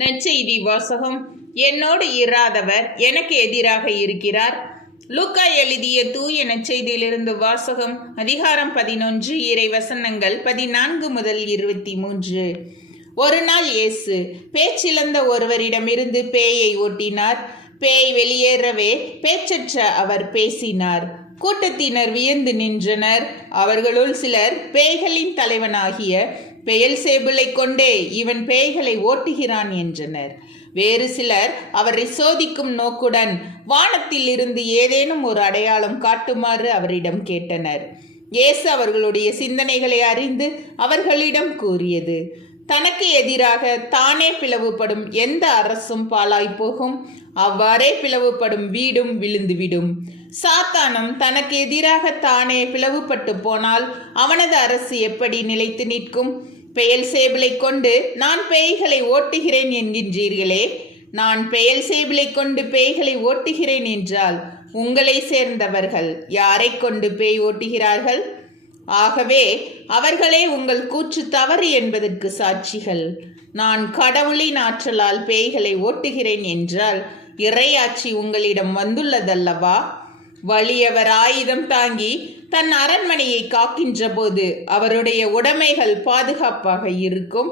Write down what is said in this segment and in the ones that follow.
நற்செய்தி வாசகம். என்னோடு இராதவர் எனக்கு எதிராக இருக்கிறார். லூக்கா எழுதிய தூய நற்செய்தியிலிருந்து வாசகம். அதிகாரம் 11, இறை வசனங்கள் 14 முதல் 23. ஒரு நாள் இயேசு பேச்சிழந்த ஒருவரிடமிருந்து பேயை ஓட்டினார். பேய் வெளியேறவே பேச்சற்ற அவர் பேசினார். கூட்டத்தினர் வியந்து நின்றனர். அவர்களுள் சிலர் பேய்களின் தலைவனாகிய பெயல்சேபுலை கொண்டே இவன் பேய்களை ஓட்டுகிறான் என்றனர். வேறு சிலர் அவரை சோதிக்கும் நோக்குடன் வானத்தில் இருந்து ஏதேனும் ஒரு அடையாளம் காட்டுமாறு அவரிடம் கேட்டனர். இயேசு அவர்களுடைய சிந்தனைகளை அறிந்து அவர்களிடம் கூறியது: தனக்கு எதிராக தானே பிளவுபடும் எந்த அரசும் பாழாய்ப்போகும், அவ்வாறே பிளவுபடும் வீடும் விழுந்துவிடும். சாத்தானும் தனக்கு எதிராக தானே பிளவுபட்டு போனால் அவனது அரசு எப்படி நிலைத்து நிற்கும்? பெயல்சேபுலை கொண்டு நான் பேய்களை ஓட்டுகிறேன் என்கின்றீர்களே. நான் பெயல்சேபுலை கொண்டு பேய்களை ஓட்டுகிறேன் என்றால் உங்களை சேர்ந்தவர்கள் யாரை கொண்டு பேய் ஓட்டுகிறார்கள்? ஆகவே அவர்களே உங்கள் கூற்று தவறு என்பதற்கு சாட்சிகள். நான் கடவுளின் ஆற்றலால் பேய்களை ஓட்டுகிறேன் என்றால் இறையாட்சி உங்களிடம் வந்துள்ளதல்லவா? வலியவர் ஆயுதம் தாங்கி தன் அரண்மனையை காக்கின்ற போது அவருடைய உடைமைகள் பாதுகாப்பாக இருக்கும்.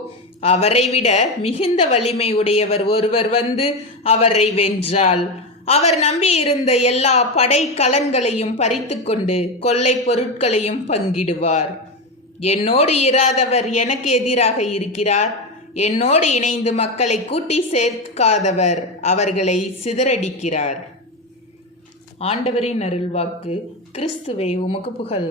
அவரை விட மிகுந்த வலிமை உடையவர் ஒருவர் வந்து அவரை வென்றால் அவர் நம்பியிருந்த எல்லா படை கலன்களையும் பறித்து கொண்டு கொள்ளை பொருட்களையும் பங்கிடுவார். என்னோடு இராதவர் எனக்கு எதிராக இருக்கிறார். என்னோடு இணைந்து மக்களை கூட்டி சேர்க்காதவர் அவர்களை சிதறடிக்கிறார். ஆண்டவரின் அருள்வாக்கு. கிறிஸ்துவே உமக்கு புகழ்.